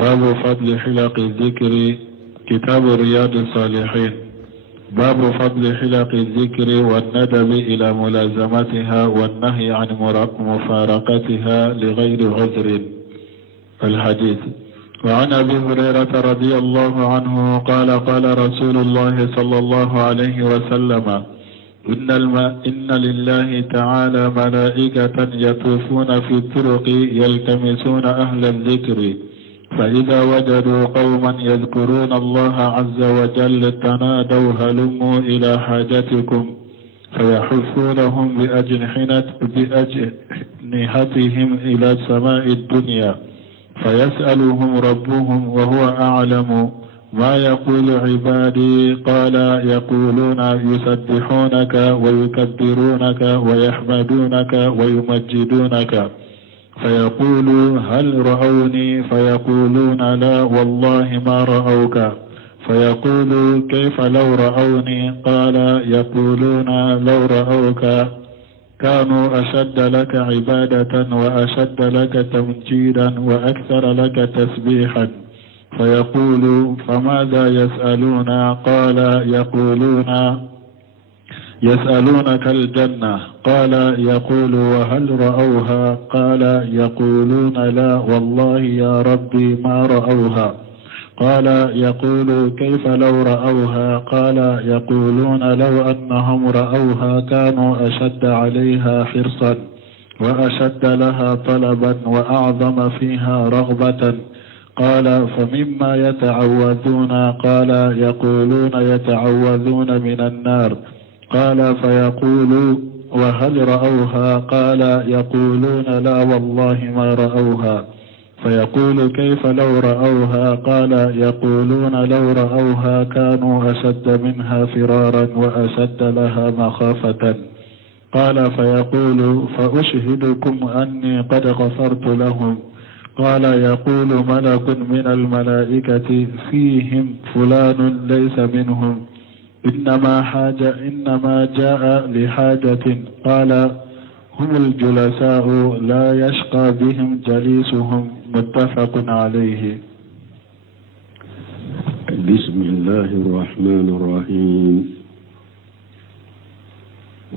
باب فضل حلق الذكر. كتاب رياض الصالحين. باب فضل حلق الذكر والندب إلى ملازمتها والنهي عن مفارقتها لغير عذر. الحديث. وعن أبي هريرة رضي الله عنه قال قال رسول الله صلى الله عليه وسلم إن لله تعالى ملائكة يطوفون في الطرق يلتمسون أهل الذكر، فإذا وجدوا قوما يذكرون الله عز وجل تنادوا هلموا إلى حاجتكم، فيحثونهم بأجنحتهم إلى سماء الدنيا، فيسألهم ربهم وهو أعلم ما يقول عبادي، قال يقولون يسبحونك ويكبرونك ويحمدونك ويمجدونك، فيقول هل رأوني؟ فيقولون لا والله ما رأوك، فيقول كيف لو رأوني؟ قال يقولون لو رأوك كانوا أشد لك عبادة وأشد لك تمجيدا وأكثر لك تسبيحا، فيقول فماذا يسألون؟ قال يسألونك الجنة، قال يقول وهل رأوها؟ قال يقولون لا والله يا ربي ما رأوها، قال يقول كيف لو رأوها؟ قال يقولون لو أنهم رأوها كانوا أشد عليها حرصا وأشد لها طلبا وأعظم فيها رغبة، قال فمما يتعوذون؟ قال يقولون يتعوذون من النار، قال فيقول وهل رأوها؟ قال يقولون لا والله ما رأوها، فيقول كيف لو رأوها؟ قال يقولون لو رأوها كانوا أشد منها فرارا وأشد لها مخافة، قال فيقول فأشهدكم أني قد غفرت لهم، قال يقول ملك من الملائكة فيهم فلان ليس منهم إنما جاء لحاجة، قال هم الجلساء لا يشقى بهم جليسهم، متفق عليه. بسم الله الرحمن الرحيم،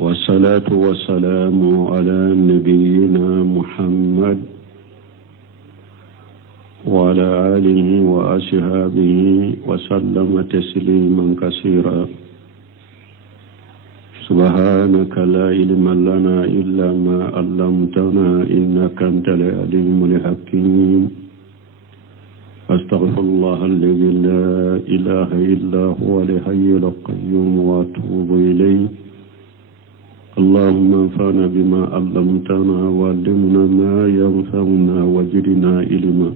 والصلاة والسلام على نبينا محمد وعلى آله وأصحابه وسلم تسليما كثيرا. سبحانك لا علم لنا إلا ما علمتنا إنك أنت العليم الحكيم. أستغفر الله الذي لا إله إلا هو الحي القيوم وأتوب إليه. اللهم انفعنا بما علمتنا وعلمنا ما ينفعنا وزدنا علما.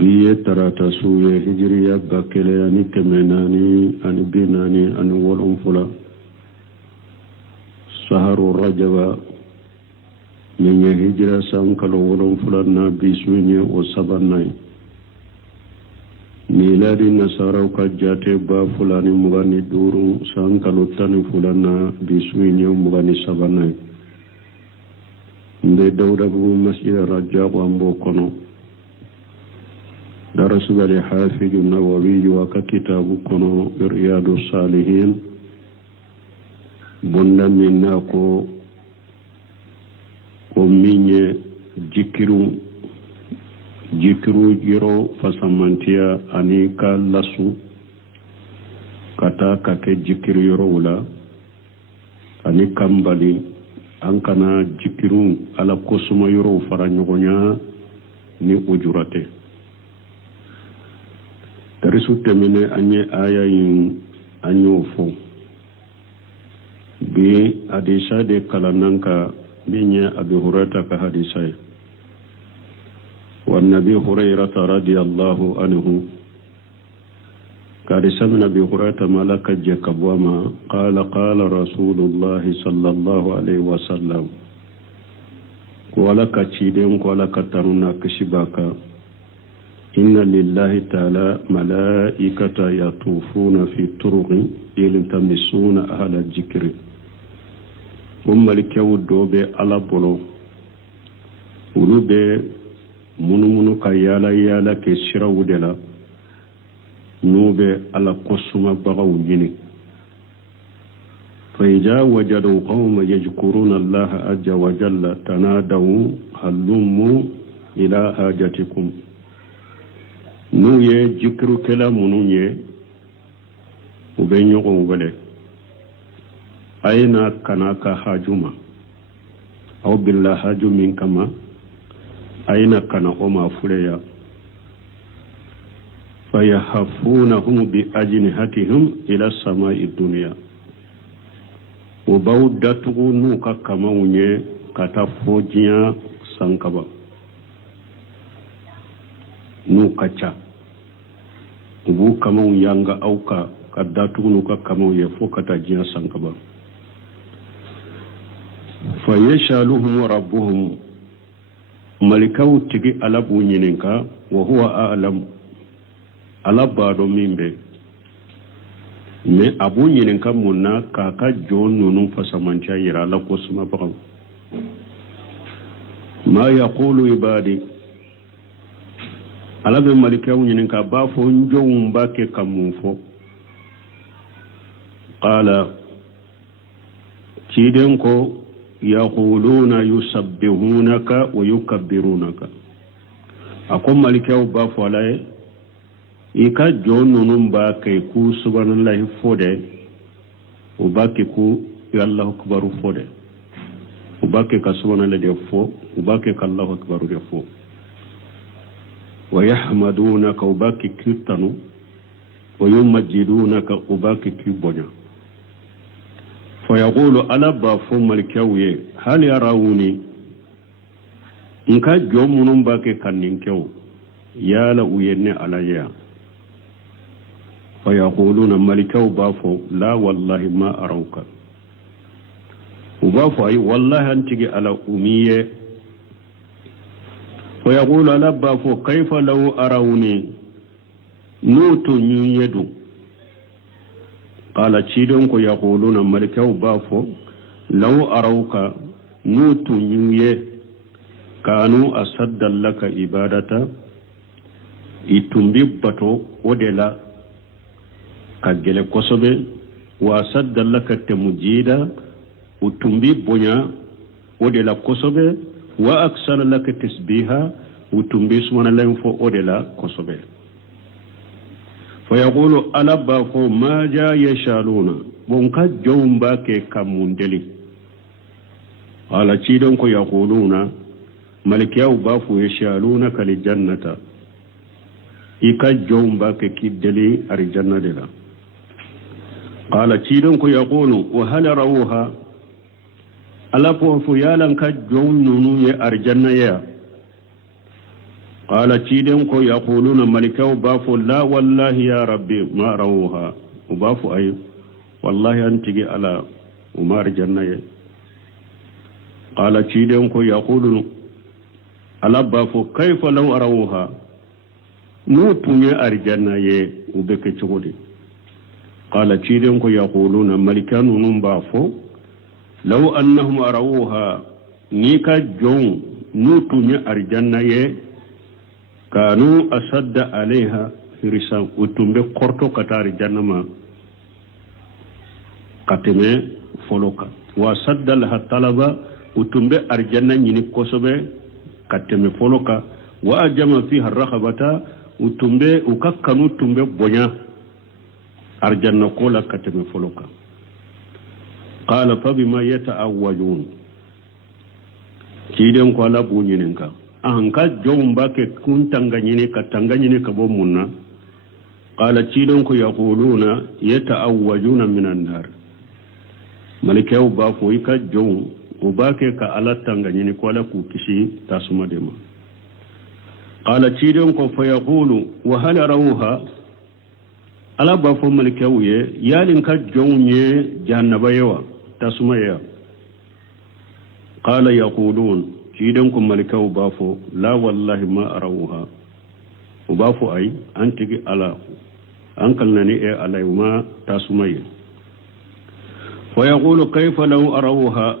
biye tarata suye hijriya bakele ani kemenani ani binani ani wolon fula saharu rajaba menye hijra sankalo wolon fula na bisunye o sabanai miladi nasara ka jate ba fulani mugani duru sankalo tani fulana bisunye mugani sabanai nde dawda bu masjid rajab ambo kono درس الحافظ النووي وكتاب كنو رياض الصالحين بنا مناكو وميني جكرو جيرو فسمانتيا أنيكا لسو كتا كاكي جكرو يرولا أنيكا مبالي أنكنا جكرو على كسما يرو فرانيغونيا ni ujurate. Darisu temene anye aya yin anyo fo bi hadisa de kalananka binya Abi Hurairah ka hadisai wa Nabi Hurairah radhiyallahu anhu قال سمعنا أبي هريرة ملك جكبوما قال رسول الله صلى الله عليه وسلم ولك تشيدين ولك ترونا كشباكا إن لله تعالى ملائكة يطوفون في الطرق يلتمسون أهل الذكر هم الكود دوبي على بلو ولوبي munumunu ka yala ke sirawu de la nube ala kosuma bagaw ñini fa ija wajadu qawma yajkuruna allaha azza wa jalla tanadaw halummu ila hajatikum nu ye jikru kela munu ye ube ñogon wele ayna kanaka hajuma aw billah haju min kama ayna kana oma fuleya fayahafunahum bi ajnihatihim ila samai dunya o bawdatu nu ka kama unye kata fojiya sankaba nu kacha ubu kama yanga auka kadatu nu ka kama ye fokata jiya sankaba fayashaluhum rabbuhum malikaw tigi alabu nyininka wa huwa a'lam alabado mimbe me abu nyininka munna kaka jon nunu fasamancha yira la kosma bagaw ma yaqulu ibadi alabe malikaw nyininka ba fo njom bake kamufo qala ciden ko yaquluna yusabbihunaka wa yukabbirunaka akom malikaw ba fo alaye ika jonunun ba kai ku subhanallahi fode o ba ke ku allahu akbar fode o ba ke ka subhanallahi de fo o ba ke ka allahu akbar de fo wa yahmadunaka o ba ke kitanu wa yumajjidunaka o ba ke kibonya fa yaqulu ala ba fo malikawiye hal yarawuni inka jomunun ba ke kannin kew yala uyenne alaya فيقولون ملكو بافو لا والله ما أروك وبافو أي والله أنتجي على أمية فيقول على بافو كيف لو أروني نوت يدو قال تشيدونك يقولون ملكو بافو لو أروك نوت كانوا أصد لك إبادة إتنببتو ودلا kagele kosobe wa sadda laka tamjida utumbi bonya odela kosobe wa aksara laka tasbiha utumbi sumana lenfo odela kosobe fa yaqulu alaba fo ma ja yashaluna bonka jomba ke kamundeli ala cidon ko yaquluna malikiyaw bafu yashaluna kal jannata ika jomba ke kideli ar jannadela قال تيدنكو يقول وهل روها ألا فوفو يالن كجون نونو أرجنا يا قال تيدنكو يقولون ملكو بافو لا والله يا ربي ما روها وبافو أي والله أنتجي على وما أرجنا يا قال تيدنكو يقولون ألا بافو كيف لو أروها نوتو أرجنا يا وبك تقولي قال تشيدنكو يقولون ملكان نمبافو لو أنهم أروها نيكا جون نوتو أرجانا كانوا أصد عليها رسام وتنبي قرطو كتار جنما كتمي فلوكا وأصد لها طلبة وتنبي أرجانا ينك كسبي كتمي فلوكا وأجم فيها الرخبة وتنبي وكاكنو تنبي بنيا أرجنا قولا كتم فلوكا قال فبما يتأوجون كيدن قال بونينكا أهنكا جون باك كنت تنغنيني كبومنا قال كيدن يقولون يتأوجون من النار ملكيو بافويكا جون وباك كألا تنغنيني قولا كوكشي تاسما ديما قال كيدن فيقول وهل روها ala ba fo malikaw ye yalin ka jonye jahannaba yawa tasuma ya qala yaqulun kidan kum malikaw ba fo la wallahi ma arawha wa ba fo ay antigi ala ankal nani e alay ma tasuma ya fa yaqulu kayfa law arawha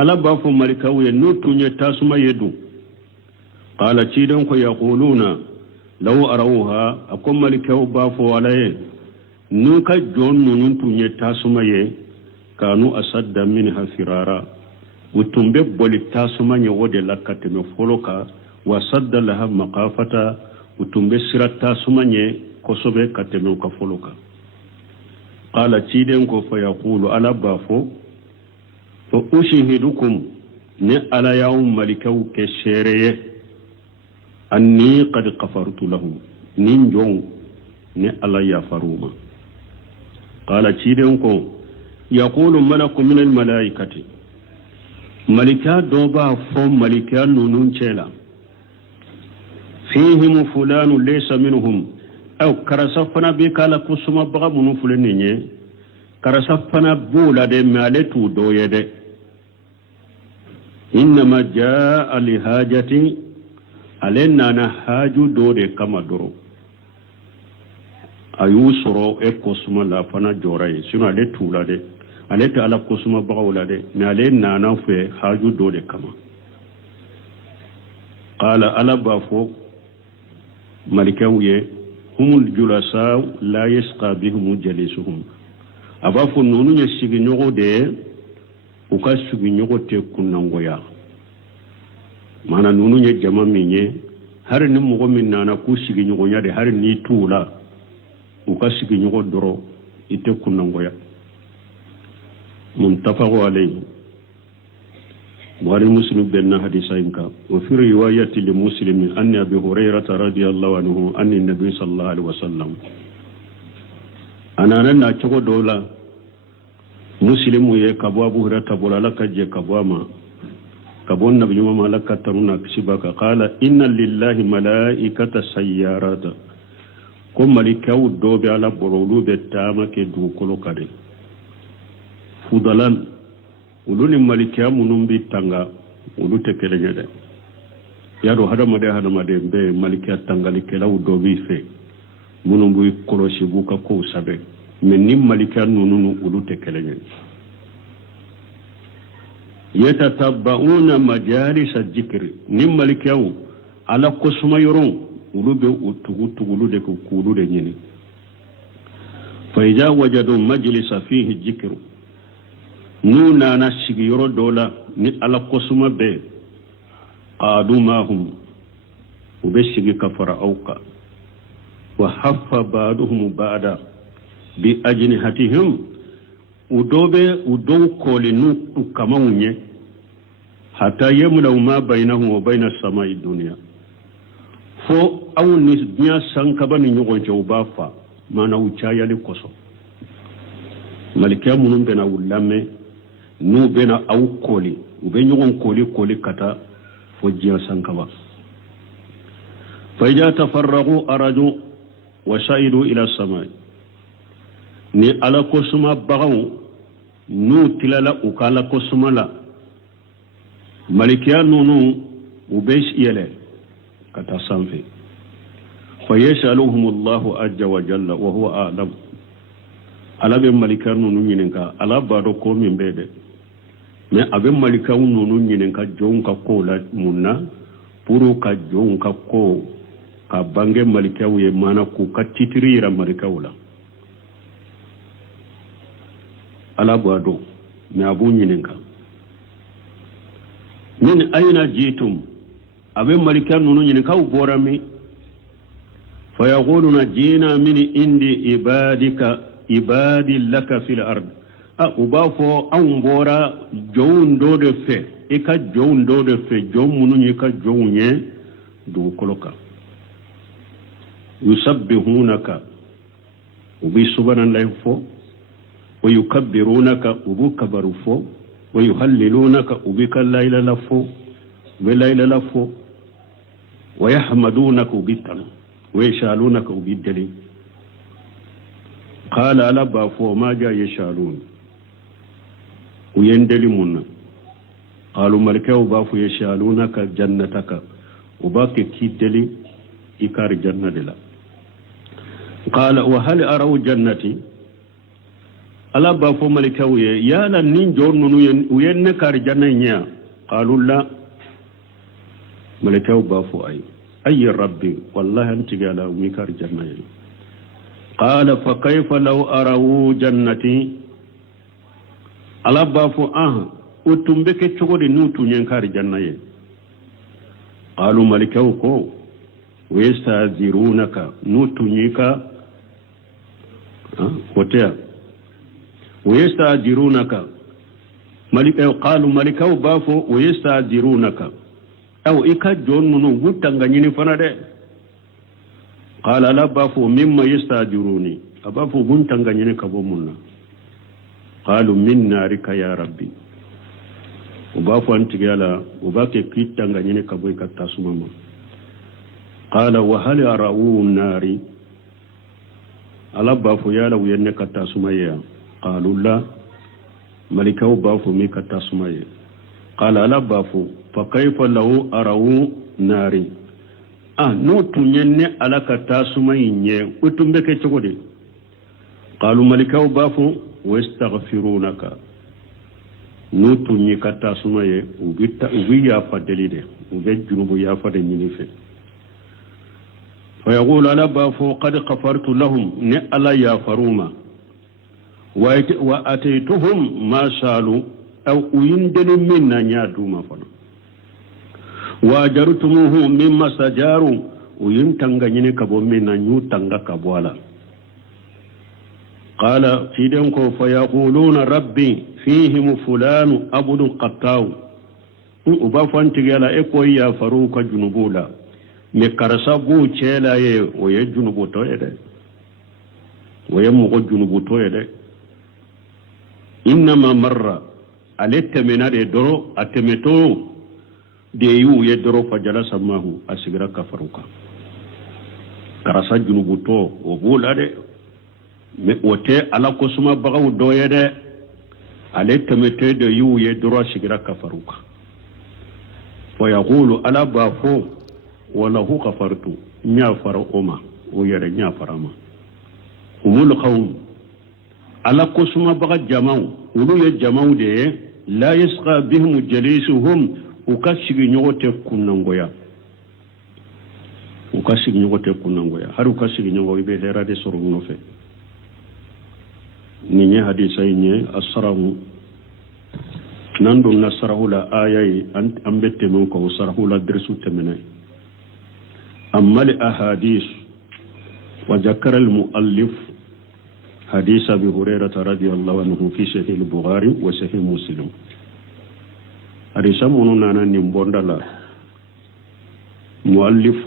ala ba fo malikaw ye nutunye tasuma yedu qala cidan ko yaquluna law arawha akum malikaw bafo alaye nun ka jonnu nun tunye tasumaye kanu asadda minha firara utumbe boli tasumanye wode lakateme foloka wasadda laha maqafata utumbe sirata sumanye kosobe kateme ka foloka qala ciden ko fa yaqulu ala bafo fa ushihidukum ne ala yawm malikaw ke shereye anni qad qafartu lahu nin jong ne ala ya faruma qala ciden ko yaqulu malaku min al malaikati malika doba fo malika nunun cela fihim fulanu laysa minhum aw karasafana bi kala kusuma baga munu fulenye karasafana bula de maletu doyede inma jaa li hajati alenna na haju dode kama doro ayusoro e kusuma la fana joray sino ale tula de ale ta ala kusuma baga wala de ne ale nana fe haju dode kama qala ala bafo malikawiye humul julasa la yasqa bihum jalisuhum abafu nonu nya sigi nyogo de uka sigi nyogo te kunangoya mana nonu nya jama minye har ni mo min nana ku sigi nyogo nya de har ni tula uka sigi nyogo doro ite kunangoya muntafaqu alayhi buhari muslim benna hadisa inka wa fi riwayati li muslim anni abi hurairah radiyallahu anhu anni nabiy sallallahu alaihi wasallam anana na choko dola muslimu ye kabo abu hurairah bola lakaje kabama kabon nabiy ma malaka taruna kishibaka qala inna lillahi malaikata sayyarata ko malikaw dobe ala borolu be tama ke du kolo kade fudalan uluni malikiya munum bi tanga ulu tekelenya de yaro hadamade be malikiya tangali kelaw do bi fe munum bu koloshi bu ka ko sabe men nim malikiya nunu ulu tekelenya yatatabbauna majalis al-dhikr nim malikiya ala kusuma yoron ulu be utugulu de ko kulu de nyini fa idha wajadu majlisa fihi dhikr nuna na shigi yoro dola ni ala kosuma be qadu mahum ube shigi kafara auka wa haffa ba'duhum ba'da bi ajnihatihim udow koli nu kamawunye hatta yamla ma bainahum wa baina as-sama'i dunya fo awni nya sanka bani nyogon ubafa mana uchaya le koso malikiya munum bena ulame nu bena aw koli ube nyogon koli kata fo jiya sankaba fa idha tafarraqu araju wa shaidu ila samai ni ala kosuma bagaw nu tilala ukala kosuma la malikiya nunu ube yele kata sanfe fa yashaluhum Allah azza wa jalla wa huwa a'lam ala be malikiya nunu nyininka ala bado ko min bede mais abe malika nunu nyinen ka jonka ko la munna puro ka jonka ko ka bange malika ye mana ku ka titrira malika wala ala bado me abu nyinen ka min aina jitum abe malika nunu nyinen ka uborami fa yaquluna jina min indi ibadi laka fil ard ubafo an bora jowun do de fe e ka jowun do de fe jomunu ni ka jowunye do koloka yusabbihunaka ubi subhanallahi fo wa yukabbirunaka ubu kabaru fo wa yuhallilunaka ubi kallayla lafo wa layla lafo wa yahmadunaka ubi tan wa yashalunaka ubi dali qala ala bafo ma ja yashalun uyendeli munna qalu malikaw bafu yashalunaka jannataka ubake kideli ikar jannadela qala wa hal araw jannati ala bafu malikaw ya lan nin jornu uyenne kar jannanya qalu la ملكه بافو أي ربي والله أنت قال ميكار جنة قال فكيف لو أروا جنتي على بافو وتنبك تشغل نوتو ينكار جنة قالوا ملكه كو ويستاذرونك نوتو نيكا وتيا ويستاذرونك قالوا ملكه بافو ويستاذرونك أو إيكا جون منو وطنغانيني فنادي قال لا بافو مما يستاجروني أبافو وطنغانيني كبومنا قالوا من نارك يا ربي وبافو أنت قالا وباكي كي تنغانيني كبوي كتاسماما قال وهل أرأوا الناري ألا بافو يالا ويني كتاسمايا قالوا لا ملكه بافو مي كتاسمايا قال ألا بافو فكيف لو أروا ناري نوتو نيني على كتاسمايا نيه وتنبك تقولي قالوا ملكه بافو ويستغفرونك نوتو ني كتاسمايا وبيا فدليده وبجنوب يا فدنينيفه فيقول ألا بافو قد غفرت لهم نألا يا فروما وأتيتهم ما سالوا أو يندل منا نيادو ما فنا وأجرتموه مما سجاروا وينتنغني كبو منا نيوتنغ كبوالا قال فيدنكو فيقولون ربي فيهم فلان أبد قطاو وبافو أنتقال إكوي يا فروك جنبولا مكارسا بو تشيلا يه ويجنبو تويده ويمغو جنبو تويده إنما مرة عليت من هذا درو أتمتو ديو يدرو فجلس معه أسيرا كفروكا كرسا جنوبتو وقول هذا وتي على كسمة بغو دوية عليت متو ديو يدرو أسيرا كفروكا ويقول ألا بافو وله كفرتو نيافر أما ويرى نيافر أما هم القوم على قسمة بغا جماو ولو يجماو دي لا يسقى بهم جليسهم وكاشي نيوتي كنانغويا هارو كاشي نيوغوي بي ليرا دي سورو نوفي نيني حديثاي ني السرام ناندو نصره لا آياي أمبت منكو صره لا درسو تمني أما الأحاديث وذكر المؤلف حديث أبي هريرة رضي الله عنه في صحيح البخاري وصحيح مسلم حديث منونا نمبوندلا مؤلف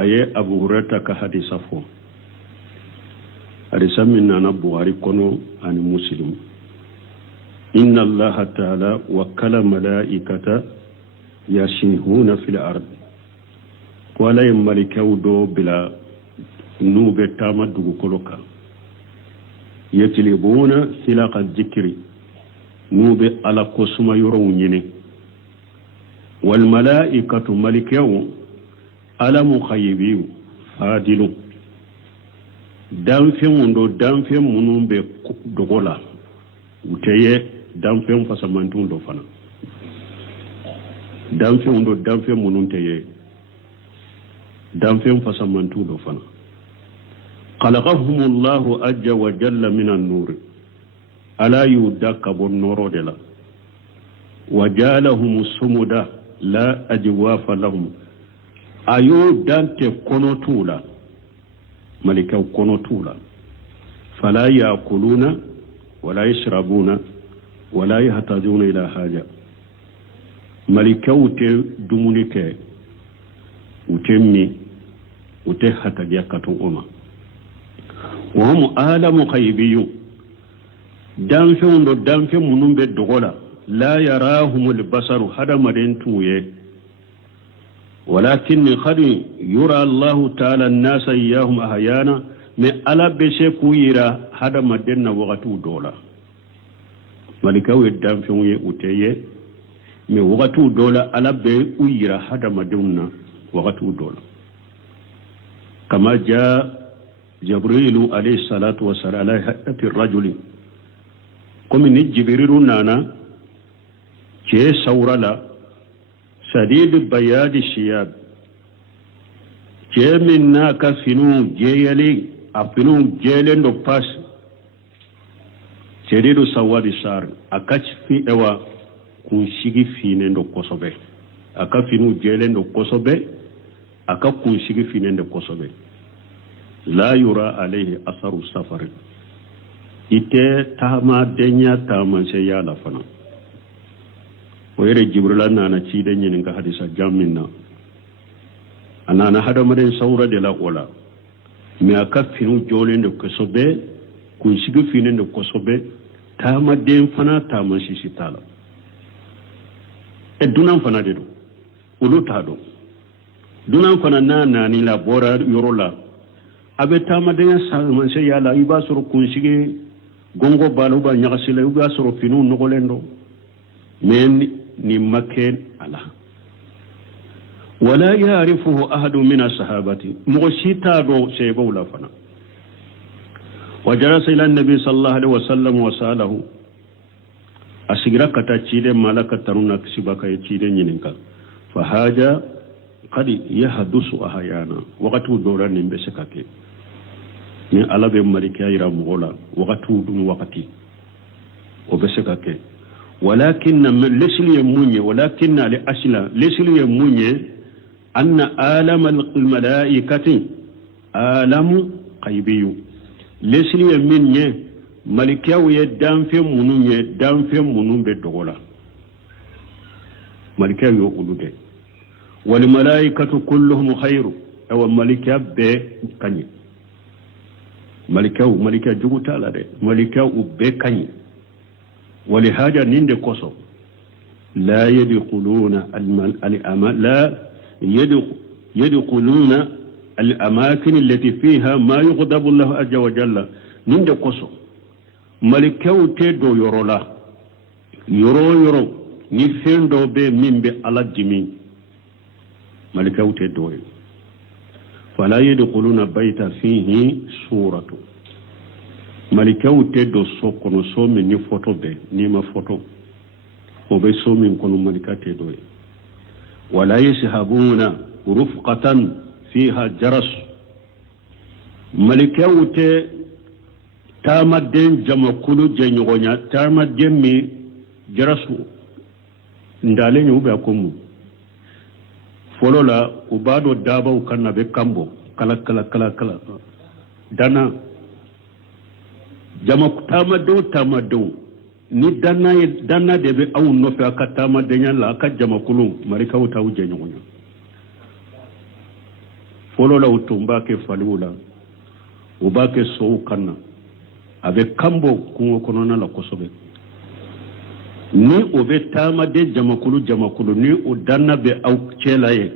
أي أبو هريرة كحديث فو حديث من البخاري كونو عن مسلم إن الله تعالى وكل ملائكة يسيحون في الأرض ولا يملكوا دو بلا نوبة تامد كلوكا يتلبون سلاق الذكر نوبة على قسم يرونين والملائكة ملكوا على مخيبين فادلون دانفين منون بدغولا وتيه دانفين فسمانتون دفنا دانفين منون تيه دانفين فسمانتون دفنا خلقهم الله عز وجل من النور ألا يدك بالنور دلا وجعلهم الصمدا لا أجواف لهم أيو دانت كونوتولا ملكا كونوتولا فلا يأكلون ولا يشربون ولا يحتاجون إلى حاجة ملكا دمونك وتمي وتحتاج كتوما وهم آلم خيبي دانفين منون بالدغولا لا يراهم البصر هذا مدين تويه ولكن قد يرى الله تعالى الناس إياهم أحيانا من ألا بشكو يرى هذا مدين وغتو دولا ملكاو الدانفين يؤتيه من وغتو دولا ألا بيرى هذا مدين وغتو دولا كما جاء جبريل عليه الصلاة والسلام على هيئة الرجل قم جبريل نانا كي سورة لا شديد بياد الشياب جيمنا كفنو جيلي أفنو جيلين دو باس شديد سواد الشعر أكاش في إوا كونشيغي فينين دو كوسوبي أكا فنو جيلين دو كوسوبي أكا كونشيغي فينين دو كوسوبي لا يرى عليه أثر السفر ite tama denya tama se yala fana o yere jibrila nana ci de nyin nga hadisa jaminna anana hada maren sawra de la ola mi aka finu jolende ko sobe kun sigu finende ko sobe tama den fana tama sisi tala e dunan fana de do ulu tado dunan fana nana ni la bora yorola abe tama den sa man se yala iba suru kun sigi gongo baluba nyagasile uga soro finu nogolendo men ni maken ala wala ya'rifuhu ahadun min as-sahabati mughshita do sebo la fana wajarasa ila an-nabi sallallahu alaihi wasallam wa salahu asigira kata chide malaka taruna kisibaka chide nyininka fa haja qad yahdusu ahayana waqtu dawran mbesakake ni ala be maliki ayra mugola waqtu dum waqti o besakake walakin man lisli yamunye walakin li asla lisli yamunye anna alam al malaikati alam qaybiyu lisli yamunye maliki awiye danfe munun be dogola maliki ayo ulude wal malaikatu kulluhum khairu aw maliki be kanyi malika juguta la de malika ubbe kanyi wali haja ninde koso la yadkhuluna yadkhuluna al-amakin allati fiha ma yughdabu Allah azza wa jalla ninde koso malika te do yorola yoro ni fendo be mimbe ala jimi malika te do فلا يدخلون بيت فيه صورة ملكاو تدو سوكونو سومي ني فوتو بي نيما فوتو وبي سومي كونو ملكا تدو ولا يسحبون رفقة فيها جرس ملكاو تي تامدين جمكولو جنيغونيا تامدين مي جرسو ndale nyube akomu folola ubado daba ukanna be kambo kala dana jama tamado ni dana de be awu no fe akatama de nyala aka jama kulum marika uta uje nyonya folola utumba ke falula ubake so ukanna abe kambo kungo konona la kosobe ni obe tama de jamakulu ni udanna be au chelaye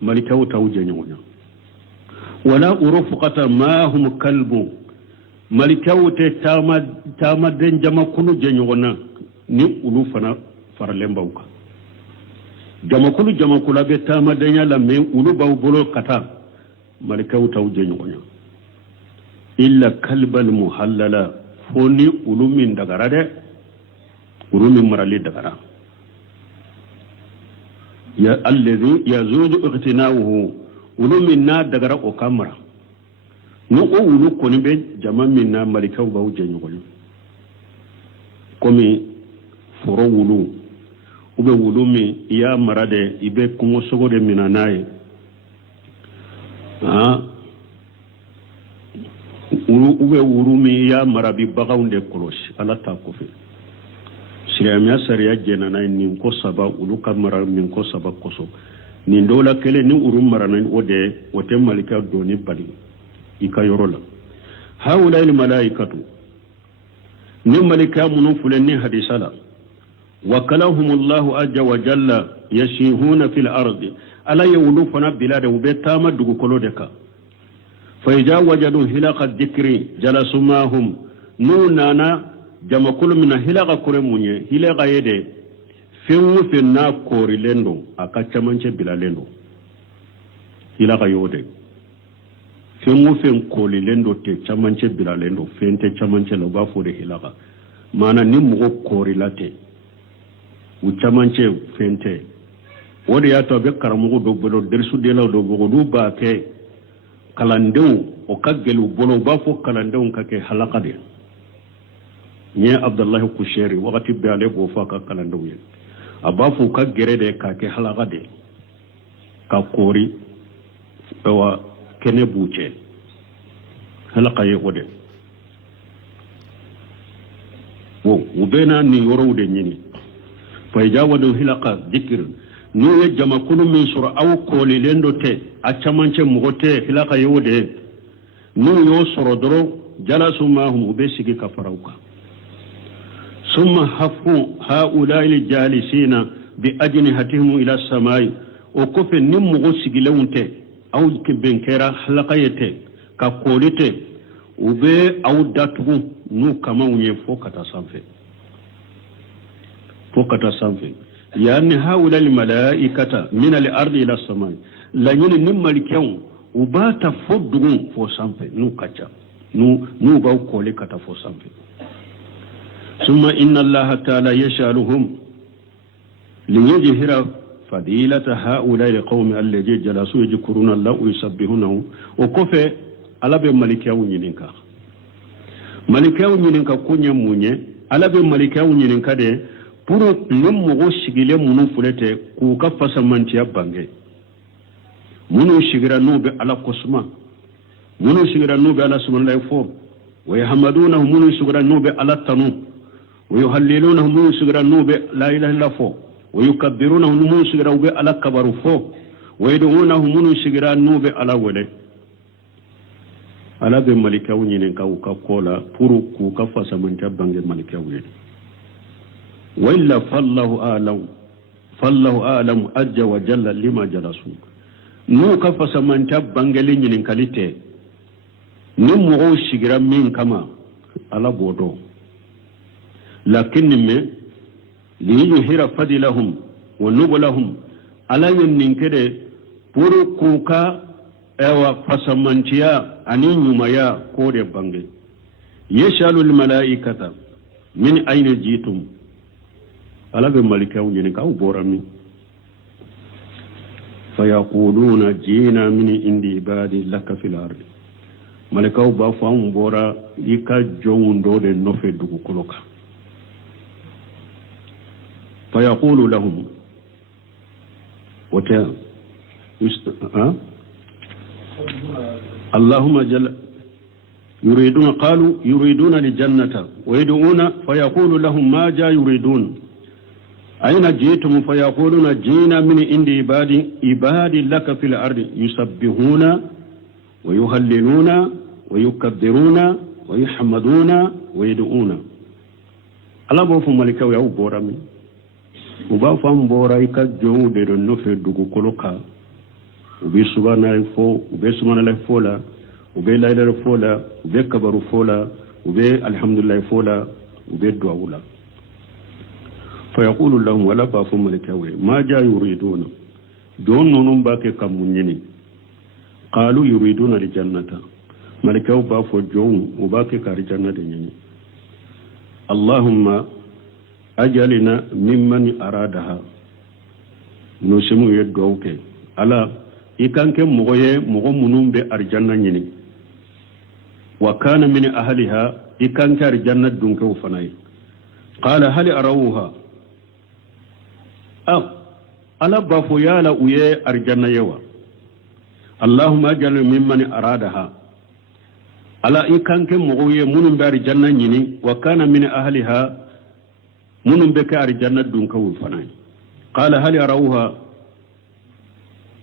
malika utawuje nyonya wala urufqata ma hum kalbu malika ute tama de jamakulu jenyona ni ulufana farlemba uka jamakulu be tama de nyala me uluba bolo kata malika utawuje nyonya illa kalbal muhallala foni ulumin dagarade urumi marali dagara ya alladhi yazudu iqtina'uhu ulumi na dagara o kamara no o ulu koni be jama minna malikaw baw jenyo komi foro wulu ube wulumi ya marade ibe kungo sogode minanaye ube wurumi ya marabi bagawnde kolosi ala ta kofi siramiya sariya jenana ni ko saba ulu kamara min ko saba koso ni ndola kele ni urum marana ode wote malika doni bali ikayorola haula il malaikatu ni malika munun fulani hadisala wakalahumullahu azza wa jalla yashihuna fil ardi ala yawlufuna bilada ubetama dugu kolodeka fa idha wajadu hilaqa dhikri jalasu mahum nunana jama kulu mina hilaga kure munye hilaga yede fenwu fenna kori lendo aka chamanche bila lendo hilaga yode fenwu fen koli lendo te chamanche bila lendo fente chamanche lo ba fode hilaga mana ni mugo kori late u chamanche fente wodi ya to be karamugo do bolo dersu de law do bogo du ba ke kalandew o kaggelu bolo ba fo kalandew ka ke halaka de nye abdullah kusheri wakati be ale go fa ka kalandew ye abafu ka gere de ka ke halaka de ka kori wa kene buce halaka ye wode wo ubena ni yoro de nyini fa jawadu hilaka dhikr no ye jama kunu min sura aw koli lendo te a chamance mugote hilaka ye wode no yo soro doro jalasu mahum ubesigi kafarauka summa hafu haula il jalisina bi ajnihatihim ila samai o kofe nim mugo sigilewunte aw kibenkera halaka yete ka kolite ube aw datugu nu kama unye fokata sanfe yani haula al malaikata min al ardi ila samai la nyini nim malikyan ubata foddugu fo sanfe nu kacha nu ba kole kata fo sanfe summa inna allaha ta'ala yashaluhum liyujhira fadilata haula al qawmi alladhi jalasu yadhkuruna allaha wa yusabbihunahu o kofe alabe malikyan nyininka kunya munye alabe malikyan nyininka de puro lem mogo sigile munu fulete ku ka fasamantiya bange munu sigira nube ala kosma munu sigira nube ala subhanahu fo wa yahmaduna munu sigira nube ala tanu wa yuhalliluna munu sigira nube la ilaha illa fo wa yukabbiruna munu sigira nube ala kabaru fo wa yad'una munu sigira nube ala wale ala be malika wunyinen ka kola puro ku ka fasamantiya bange malika wunyinen وإلا فالله أعلم أجل وجل لما جلسوا نو كفس من تبانجلين ينكاليته نمو شجرا من كما على بودو لكن من ليظهر فضلهم ونبلهم على ينكده puru kuka ewa fasamantiya ani nyumaya kode bange yashalul malaikata min aina jitum alabe malikaw nyene ka uborami fayaquluna jina min indi ibadi laka fil ardi malikaw ba fa umbora ika jowundo de nofe dugu koloka fayaqulu lahum wata اللهم جل يريدون الجنة ويدعون فيقول لهم ما جاء يريدون أين جئتم فيقولون جئنا من عند عبادي لك في الأرض يسبحون ويهللون ويكبرون ويحمدون ويدعون الله بوف ملكا ويو بورامي وباف امبورا يكجو دير نوفي دوغو كولوكا وبي سبحان الله فولا وبي لا اله فولا وبي كبر فولا وبي الحمد لله فولا وبي دعاء فيقول لهم ولا بافو ملكاوي ما جاء يريدون دون نون باكي كمنيني قالوا يريدون الجنة ملكاو بافو جون وباكي كارجنة نيني اللهم أجلنا ممن أرادها نسمو يدعوك على إكانك مغمونون بأرجنة نيني وكان من أهلها إكانك أرجنة دونك وفناي قال هل أروها ala bafo yala uye arjanna yawa allahumma ajal mimman aradaha ala ikanke mogoye munum be arjanna nyini wa kana min ahliha munum be ka arjanna dun ka wufana qala hal yarawha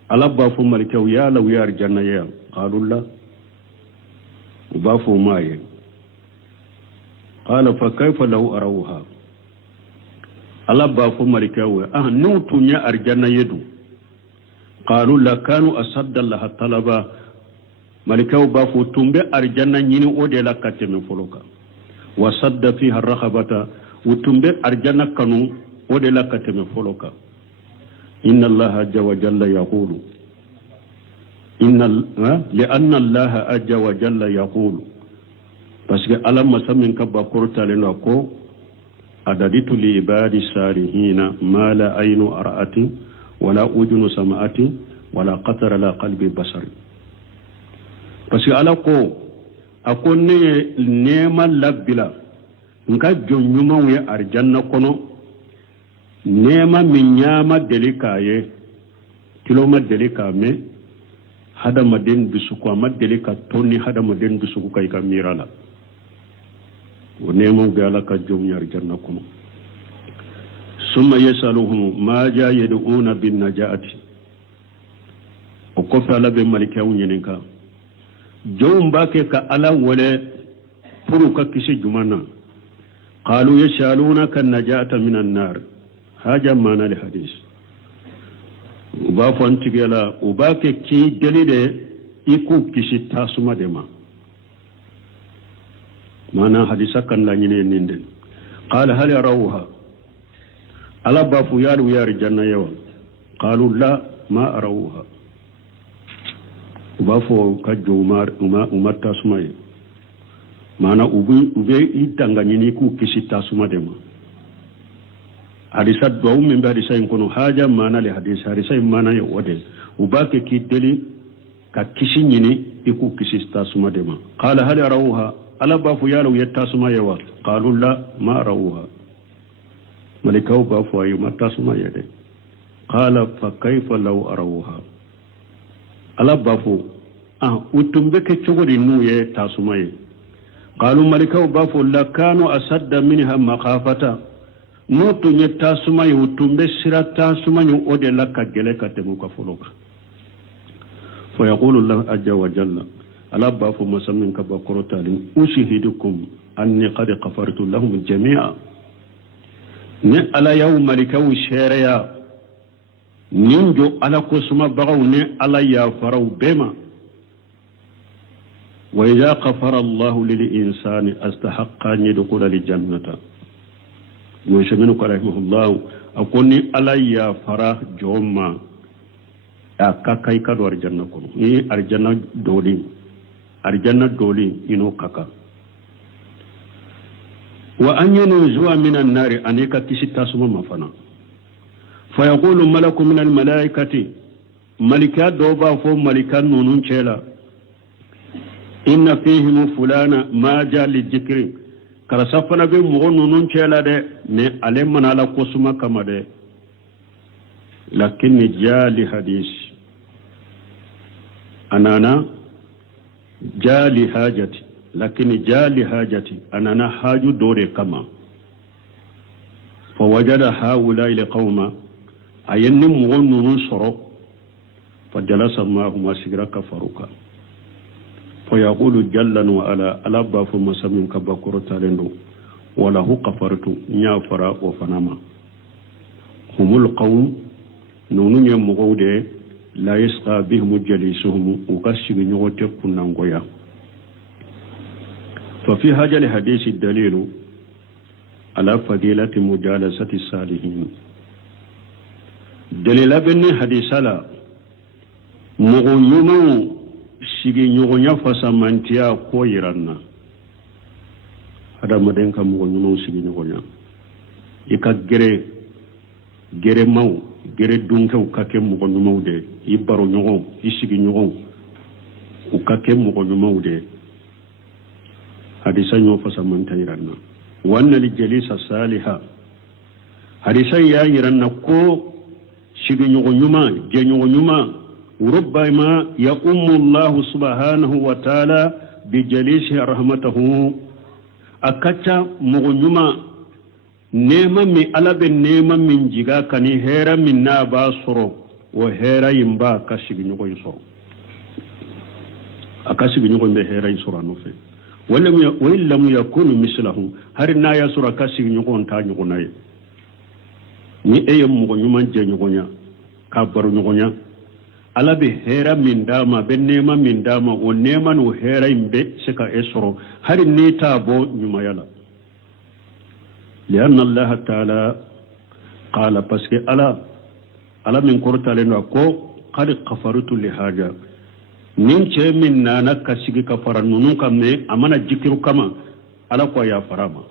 ala bafo malika yala uye arjanna ya qalu la bafo maye qala fa kayfa lahu arawha Allah ba fu marikawe nutunya arjanna yedu qalu la kanu asadda Allah talaba marikaw ba fu tumbe arjanna nyini ode la kateme foloka wasadda fiha rakhabata utumbe arjanna kanu ode la kateme foloka inna Allah azza wa jalla yaqulu lianna Allah azza wa jalla yaqulu parce que alam samin kabba kortale ko أددت لعبادي الصالحين ما لا عين أرأت wala ujunu sama'ati wala qatara la qalbi basari. Parce que ala ko akonne nema labbila nka jonyuma we arjanna kono nema minyama delikaye kiloma delika me hada maden bisuko ma delika tonni hada maden bisuko kay ka mirala o nema gala ka jonya arjanna kono summa yasaluhum ma ja yad'una bin najati o ko fala be malikawu nyeninka jom bake ka ala wala puru ka kisi jumana qalu yasalunaka najata minan nar haja mana li hadis uba fontigela ubake ki delide iku kisi tasuma dema mana hadisa kan la nyine ninden qala hal yarawha ala bafu yalu yar janna yawa qalu la ma arawha uba fo ka jomar umar tasuma ye mana ube itanga nyini ku kisi tasuma dema hadisa do min ba hadisa kono haja mana le hadisa hadisa mana ye wode ubake ki deli ka kisi nyini iku kisi tasuma dema qala hal yarawha ala bafu yalu yatasuma yawa qalu la ma arawha malikaw bafu ayu matasuma yede qala fa kayfa law arawha ala bafu utumbe ke chogori nuye tasumaye qalu malikaw bafu la kanu asadda minha maqafata noto nye tasumaye utumbe sira tasumaye ode laka gele katemu ka foloka fa yaqulu allah azza wa jalla ala bafu masamin ka bakorotalin ushihidukum anni qad qafartu lahum jami'a ne ala yaw malikaw shereya ninjo ala kusuma bagaw ne ala ya faraw bema wa idha qafara Allah lil insani astahaqqa an yadkhula al jannata mo sheminu rahimahullah akoni ala ya fara jomma akakai kadu arjanna ko ni arjanna doli ino kaka wa an yunzuwa minan nari anika kisita suma mafana فيقول ملك من الملائكة ملكا دوبا فو ملكا نونون چلا إن فيهم فلانا ما جاء للذكر كرسفنا بمغن نونون چلا ده مي علمنا على قسمة كما ده لكن جاء لحديث أنانا جاء لحاجتي لكن جاء لحاجتي أنانا حاج دوري كما فوجد هؤلاء لقوما ayenni mogo nunu soro fa jalasa mahuma sigira kafaruka fa yaqulu jalla wa ala bafu masamin kabakuru talendo wala hu kafartu nya fara o fanama humul qawm nunu nya mogo de la yasqa bihim jalisuhum ukashigi nyote kunangoya fa fi hajal hadisi dalilu ala fadilati mujalasati salihin dalila benni hadisala mogo nyumu sigi nyogonya fasamantiya ko yiranna ada maden ka mogo nyumu sigi nyogonya ika gere maw gere dunkew kake mogo nyumu de ibaro nyogo isigi nyogo ukake mogo nyumu de hadisa nyo fasamanta yiranna wanna li jalisa saliha hadisa ya yiranna ko shigi nyugo nyuma je nyugo nyuma ربما يقوم الله سبحانه وتعالى بجليس رحمته أكتا مغنما نيما من ألب نيما من جيغا كني هيرا من نابا سرو وهيرا يمبا كاشيغ نيغو يسرو أكاشيغ نيغو يمبا هيرا يسرو نوفي وإن لم يكون مثله هرنا يسرو أكاشيغ نيغو انتا نيغو ناي ni eye mغنما je نيغو نيا كابر نيغو نيا ala be hera min dama be nema min dama o nema no hera imbe seka esro hari neta bo nyuma yala lianna allah ta'ala qala paske ala min kortale no ko qad qafartu li haja min che min nana kasigi kafara nunu kamne amana jikiru kama ala ko ya farama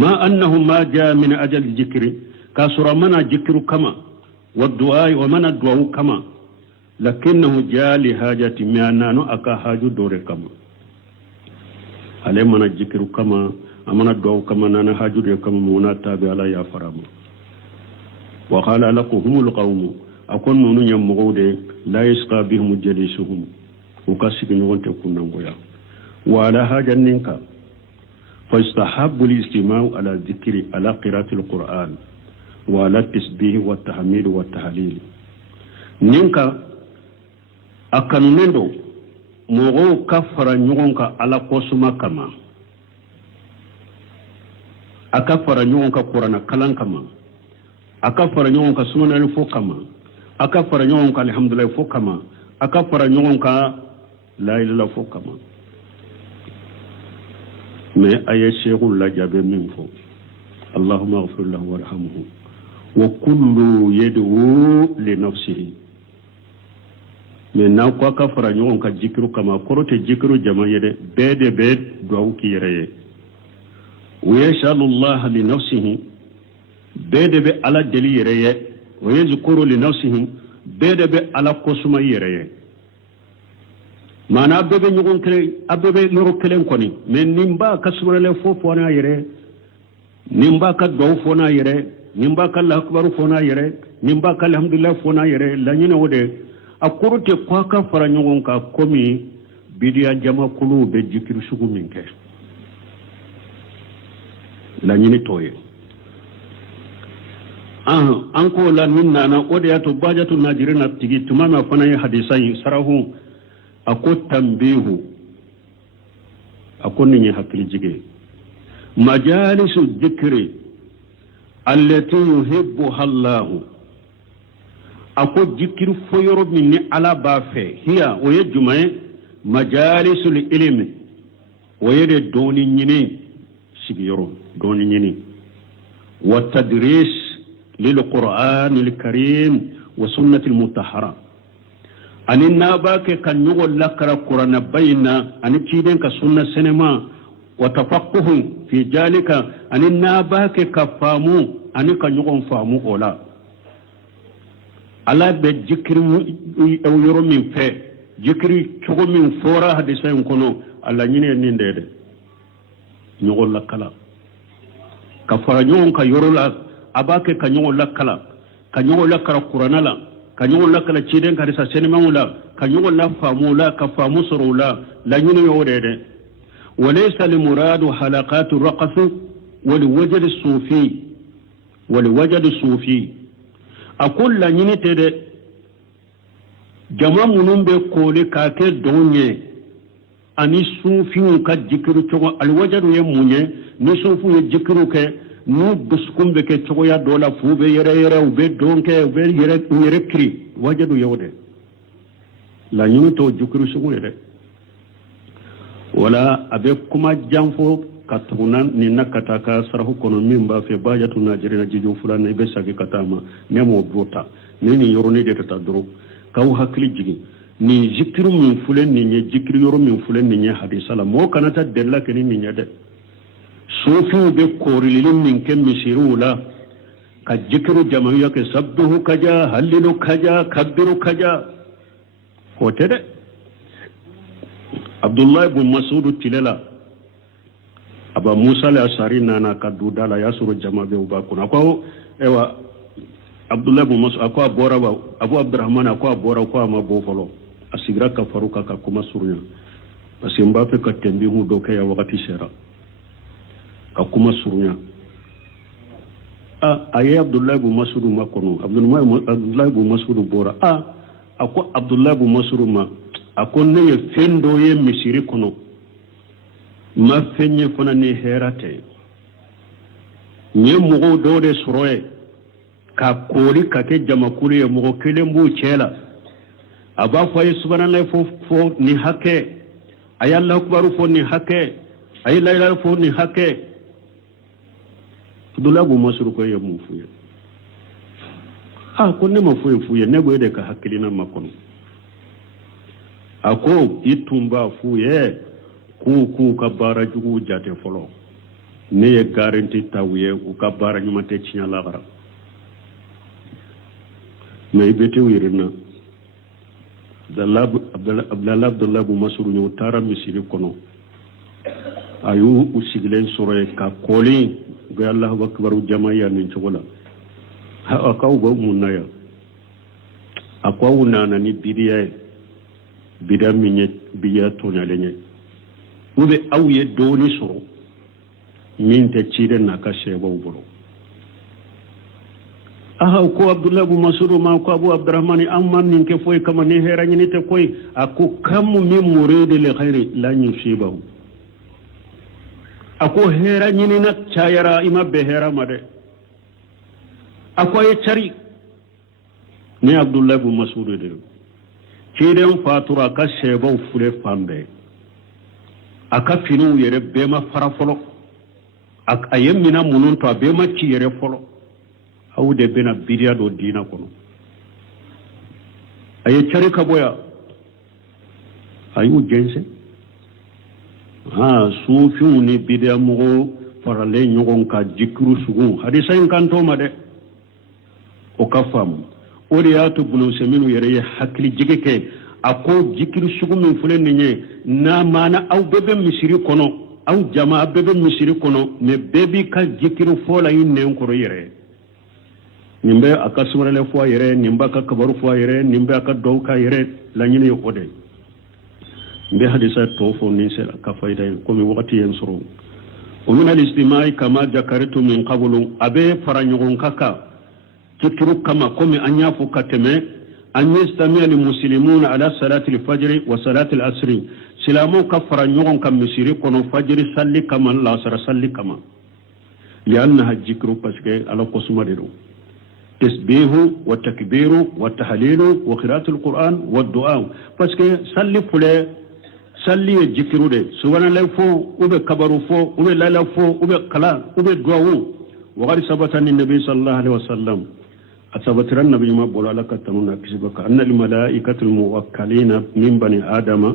ma annahu ma jaa min ajal jikri kasura mana jikiru kama والدعاء ومن الدعاء كما لكنه جاء لحاجة معنانو أكا حاجو دور كما عليه من الذكر كما أمن الدعاء كما نانا حاجو دور كما مونا تابع على يا فرام وقال لكم هم القوم أكون نونو يمغود لا يسقى بهم جليسهم وكاسك نغن تكون نغويا وعلى حاجة ننكا فاستحب الاستماع على الذكر على قراءة القرآن وعلى التسبيح والتحميد والتهليل ننكا أكنندو مغو كفر نغنك على قسمة كما أكفر نغنك قرآن كلام كما أكفر نغنك سنة الفو كما أكفر نغنك الحمد لله فو كما أكفر نغنك لا إله إلا فو كما mais aye cheikhul la jabe min fo allahumma ighfir lahu warhamhu wa kullu yad'u li nafsihi mais na ko ka fara nyon ka jikru kama korote jikru jama yede bede be do ki reye wa yashalu allah li nafsihi bede be ala deli reye wa yazkuru li nafsihi bede be ala kosuma yere mana bebe nyugon kele abebe yoro kelen koni men nimba kasurele fofo na yere nimba ka do fo na yere nimba ka allah akbar fo na yere nimba ka alhamdulillah fo na yere la nyina wode akurute kwa ka fara nyugon ka komi bidiya jama kulu be jikiru sugu minke la nyini toye anko la ninna na ode ya to bajatu najirina tigi tumama fana ya hadisai sarahu ako tambihu ako ninye hakili jige majalisu dhikri allati yuhibbuha Allah ako jikiru foyoro minni ala bafe hiya oye jumae majalisul ilmi oye doni nyini sigiyoro doni nyini wa tadris lil qur'an al karim wa sunnati al mutahhara ani nabake kan yugo lakara qur'ana bayna ani kiden ka sunna sinema wa tafaqquhu fi jalika ani nabake ka famu ani kan yugo famu ola ala be jikri yoro min fe jikri chogo min fora hadisa kono alla nyine ni ndede yugo lakala ka fara yugo ka yoro la abake ka yugo lakala ka yugo lakara qur'ana la kanyo la kala chiden ka risa senema wala kanyo la famula ka famu surula la nyino yodede walaysa li muradu halaqat ar-raqs wal wajd as-sufi wal wajd as-sufi akul la nyini tede jama munumbe kole ka ke donye ani sufi ka jikiru chogo al wajd ye munye ni sufu ye jikiru ke no buskumbe ke chogoya dola fube yere ube donke ube yere kri wajadu yode la nyuto jukuru sugu yede wala abe kuma jamfo katuna ni nakata ka sarhu kono mimba fe bajatu najirina jijo fulana ibe sagi katama nemo bota ni yoroni de tata dro kaw hakli jigi ni zikru min fulen ni nye zikru yoro min fulen ni nye hadisa la mo kanata della ke ni nye de sufi be korilin min ken misirula ka jikru jamaiya ke sabduhu kaja halilu kaja kabbiru kaja hotede abdullah ibn mas'ud tilela aba musa al-ashari nana kadudala yasuru jamabe ubakuna ko ewa abdullah ibn mas'ud akwa bora ba abu abdurrahman akwa bora ko ma bofolo asigra ka faruka ka kuma surunya pasimba pe ka tembi hu doke ya wakati shera akuma surunya aye abdullah ibn mas'ud makono abdullah ibn mas'ud bora ako abdullah ibn mas'ud ma akone ye fendo ye misiri kono ma fenye fona ni herate nye mugo dode suroye ka kori ka ke jamakuri ye mugo kelembu chela aba faye subhanallah fo ni hake ayallahu akbar fo ni hake ay la ilaha fo ni hake Abdullah bu masuru ko yemu fuye ko ne ma fuye ne go de ka hakilina makono ako itumba fuye ku ka bara jugu jate folo ne ye garanti tawye ku ka bara nyuma te cinya la gara mais bete wirina Abdallah bu Masuru ñu tara misiri kono ayu usigilen soroy ka koli go Allahu akbar jamaaya ni chogola ha akaw go munaya akwa unana ni bidia minye biya tonya lenye ube awye doni soro min te chire na ka sheba uburo aha ko Abdullah bu Masuru ma ko Abu Abdurrahman amman ninke foy kama ni hera ni te koy ako kam min muride li khairi la yusibahu ako hera ni na chayara ima be hera made ako ye chari ni Abdullah bu Masuru de chire fatura ka sheba fure fambe aka finu yere bema farafolo ak ayemina munun to bema ci yere folo awde bena bidiya do dina kono aye cari ka boya ayu jense ha sufiu ni bidiya mo farale nyogon ka jikru sugu hadisa en kanto ma de o ka fam o de yato bunu seminu yere hakli jigeke ako jikru sugu min fulen ni na mana aw bebe misiri kono aw jama bebe misiri kono me bebi ka jikru fola yin ko yere nimbe aka sumrele fo yere nimba ka kabaru fo yere nimbe aka dow ka yere la nyine yokode mbe hadisa to fo ni se ka fayda ko mi wakati yen soro o min al istimai kama jakartu min qablu abe faranyogon kaka tikru kama ko mi anya fo kateme an yastami al muslimuna ala salati al fajr wa salati al asr silamu ka faranyogon kam misiri kono fajr salli kama la sara salli kama lianna hajikru parce que ala qosma de تسبيح والتكبير والتحليل وقراءة القرآن والدعاء parce que salli jikiru de subhana la fo ube kabaru fo ube lala fo ube kala ube du'a wa qad sabata an nabi sallallahu alaihi wasallam asabatira nabi ma bola la katanuna kisbaka anna al malaikatu al muwakkalina min bani adama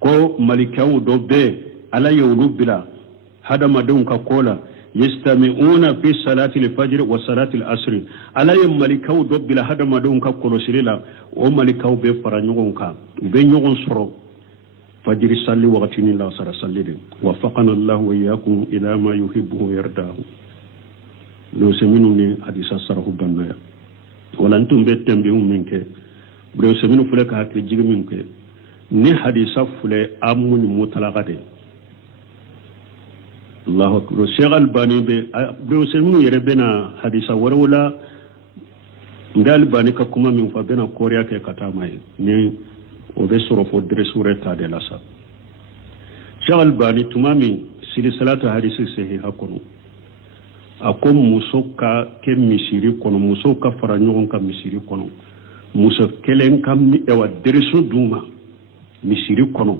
ko malikaw do be ala yawlu bila hadama dun ka kola يستمعون في صلاة الفجر وصلاة العصر على يملكوا دبل هذا ما دون كقول سريلا وملكوا بفرانيون كا بينيون سرو فجر صلي وقتين الله صار صلي وفقنا الله وإياكم إلى ما يحبه ويرضاه لو سمنوني حديث سره بنايا ولا أنتم بتنبهون منك لو سمنوا فلك هكذا جيل منك ني حديث فلك أمون مطلقة الله أكبر الشيخ الباني بروسمون يربنا حديثا ورولا ndal bani ka kuma min fa bena koriya ke kata mai ni o be soro fo dresure ta de la sa shagal bani tumami sili salatu hadisi sahi hakono akom musoka ke misiri kono musoka faranyon ka misiri kono muso kelen kam ni e wa dresu duma misiri kono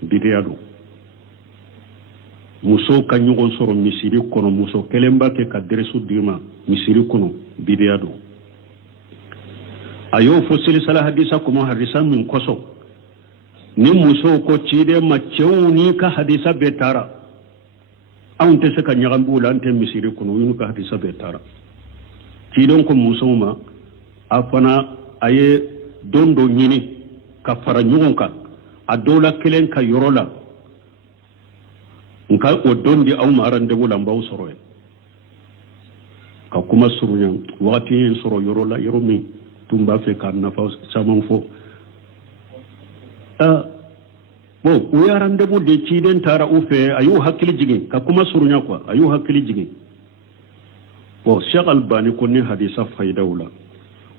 bidiyado muso ka ɲɔgɔn sɔrɔ misiri kɔnɔ muso kelen b'a kɛ ka deresu d'i ma misiri kɔnɔ bidiya don a y'o fɔ selisala hadisa kɔnɔ hadisa min kɔsɔ ni muso ko ciden ma cɛw ni ka hadisa bɛɛ taara anw tɛ se ka ɲagami u la an tɛ misiri kɔnɔ u y'u ka hadisa bɛɛ taara ciden ko musow ma a fana a ye don dɔ ɲini ka fara ɲɔgɔn kan a dɔw la kelen ka yɔrɔ la nka o don di aw ma rendez-vous la mbaw sɔrɔ ye ka kuma surunya waati ye sɔrɔ yɔrɔ la yɔrɔ min tun b'a fɛ ka nafa caman fɔ bon u y'a rendez-vous de ciden taara u fɛ a y'u hakili jigin ka kuma surunya quoi a y'u hakili jigin bon Cheikh Albani ko ne hadisa faydaw la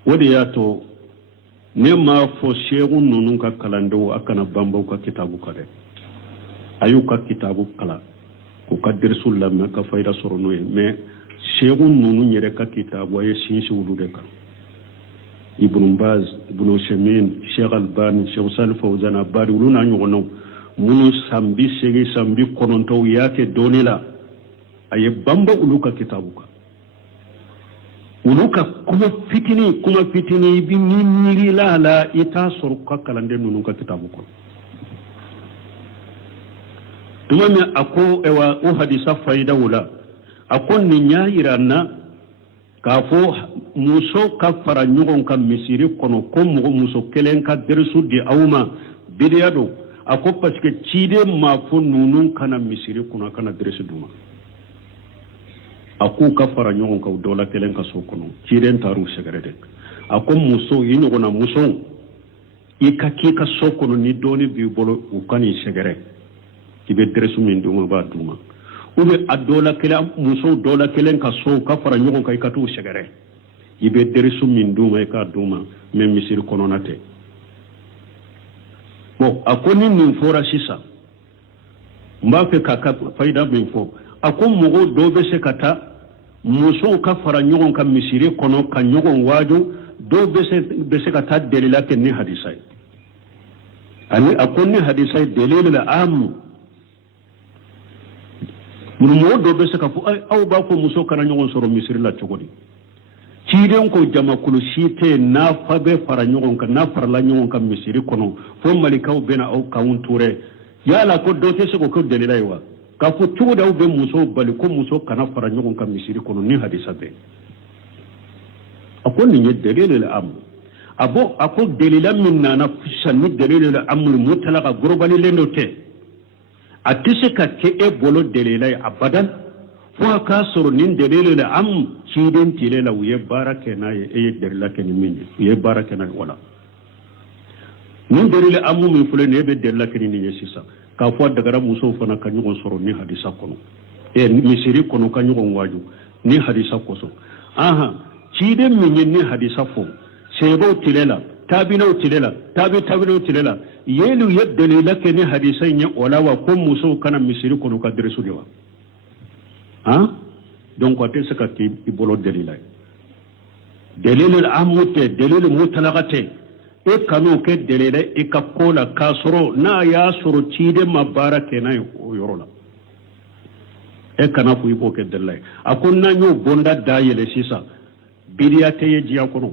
o de y'a to ne m'a fɔ seegu ninnu ka kalandenw a kana banbaw ka kitabu ka dɛ a y'u ka kitabu kala k'u ka derisu lamɛn ka fayda sɔrɔ n'o ye mais seegu ninnu yɛrɛ ka kitabu a ye sinsin olu de kan Ibn Baz, Ibn Usaymin, Cheikh Albani, Cheikh Salih Fawzan Abadi olu n'a ɲɔgɔnnaw minnu san 80 san 90 y'a kɛ dɔɔni la a ye banba olu ka kitabu kan olu ka kuma fitini i bi miirila a la i t'a sɔrɔ ka kalanden ninnu ka kitabu kɔnɔ tuma min a ko o hadisa faydaw la a ko nin y'a yira n na kafo muso ka fara ɲɔgɔn kan misiri kɔnɔ ko mɔgɔ muso kelen ka derisu di aw ma bidiya do a ko parce que ciden ma fo nunun kana misiri kɔnɔ kana derisu d'u ma a k'u ka fara ɲɔgɔn kan dɔ la kelen ka so kɔnɔ ciden taar'u sɛgɛrɛ de a ko muso i ɲɔgɔnna muso i ka k'i ka so kɔnɔ ni dɔɔni b'i bolo u ka n'i sɛgɛrɛ i bɛ derisu min d'u ma b'a d'u ma ou bien a dɔ la kelen muso dɔ la kelen ka so ka fara ɲɔgɔn kan i ka t'u sɛgɛrɛ i bɛ derisu min d'u ma i k'a d'u ma mais misiri kɔnɔna tɛ bon a ko ni nin fɔra sisan n b'a fɛ ka fayida min fɔ a ko mɔgɔw dɔw bɛ se ka taa musow ka fara ɲɔgɔn kan misiri kɔnɔ ka ɲɔgɔn waaju dɔw bɛ se ka taa delila kɛ ni hadisa ye ani a ko ni hadisa ye delil am mɔgɔ dɔw bɛ se ka fɔ aw b'a fɔ muso kana ɲɔgɔn sɔrɔ misiri la cogo di ciden ko jamakulu si tɛ yen n'a fa bɛ fara ɲɔgɔn kan n'a farala ɲɔgɔn kan misiri kɔnɔ fo malikaw bɛ na aw kanw ture yala ko dɔw tɛ se k'o kɛ delila ye wa k'a fɔ cogo di aw bɛ muso bali ko muso kana fara ɲɔgɔn kan misiri kɔnɔ ni hadisa bɛ a ko nin ye delil am a ko delila min nana sisan ni delil amul mutlaqa gorobalilen dɔ tɛ a tɛ se ka kɛ e bolo delila ye abadan fo a k'a sɔrɔ nin delil am ciden tile la u ye baara kɛ n'a ye e ye delila kɛ ni min ye u ye baara kɛ n'a ye wala nin delil amu min filɛ nin e bɛ delila kɛ ni nin ye sisan k'a fɔ dagara musow fana ka ɲɔgɔn sɔrɔ ni hadisa kɔnɔ misiri kɔnɔ ka ɲɔgɔn waaju ni hadisa kosɔn ciden min ye ni hadisa fɔ sebaw tile la taabinaw tile la taabinaw tile la yelu ye delila kɛ ni hadisa in ye o la wa ko musow kana misiri kɔnɔ ka derisu de wa donc a tɛ se ka k'i bolo delila ye delil amu tɛ delil mutlaqa tɛ e kan'o kɛ delila i ka ko la k'a sɔrɔ n'a y'a sɔrɔ ciden ma baara kɛ n'a ye o yɔrɔ la e kana fɔ i b'o kɛ delila ye a ko n'an y'o bonda da yɛlɛ sisan bidiya tɛ ye diɲɛ kɔnɔ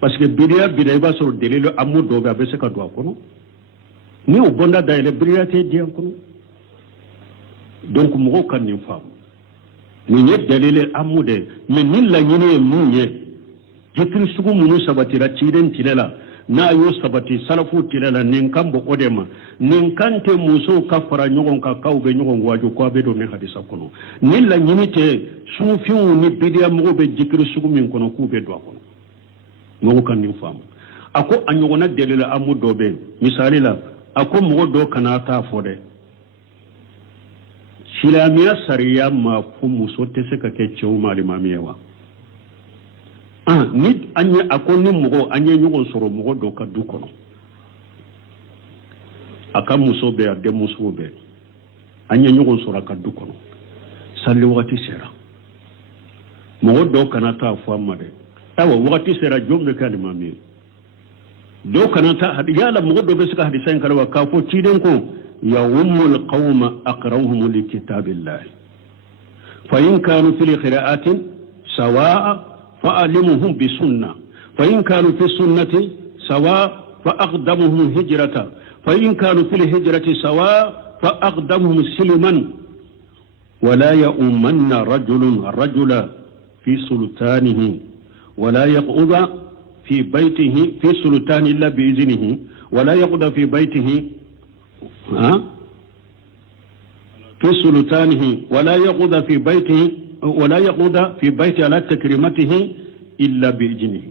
parce que bidiya i b'a sɔrɔ delil amu dɔw bɛ a bɛ se ka don a kɔnɔ ni o bonda da yɛlɛ bidiya tɛ ye diɲɛ kɔnɔ donc mɔgɔw ka nin faamu nin ye delil amu de mais ni laɲini ye mun ye jikiri sugu minnu sabatira ciden tile la n'a y'o sabati salafu tile la nin kan bɔ o de ma nin kan tɛ musow ka fara ɲɔgɔn kan k'aw bɛ ɲɔgɔn waaju k'aw bɛ don ni hadisa kɔnɔ ni laɲini tɛ sufiw ni bidiya mɔgɔw bɛ jikiri sugu min kɔnɔ k'u bɛ don a kɔnɔ mɔgɔw ka nin faamu a ko a ɲɔgɔnna delil amu dɔ bɛ yen misali la a ko mɔgɔ dɔ kana taa fɔ dɛ silamɛya sariya ma fo muso tɛ se ka kɛ cɛw ma alimami ye wa ni an ye a ko ni mɔgɔ an ye ɲɔgɔn sɔrɔ mɔgɔ dɔ ka du kɔnɔ a ka muso bɛ a denmuso bɛ an ye ɲɔgɔn sɔrɔ a ka du kɔnɔ sali wagati sera mɔgɔ dɔw kana taa fɔ a ma dɛ ayiwa wagati sera jɔn bɛ kɛ alimami ye dɔw kana taa yala mɔgɔ dɔ bɛ se ka hadisa in kala wa k'a fɔ ciden ko يوم القوم أقرأهم لكتاب الله فإن كانوا في القراءات سواء فأعلمهم بسنة فإن كانوا في السنة سواء فأقدمهم هجرة فإن كانوا في الهجرة سواء فأقدمهم سلما ولا يؤمن رجل في سلطانه ولا يقعد في بيته في سلطان إلا بإذنه ولا يقعد في بيته في سلطانه ولا يقعد في بيته على تكريمته إلا بإذنه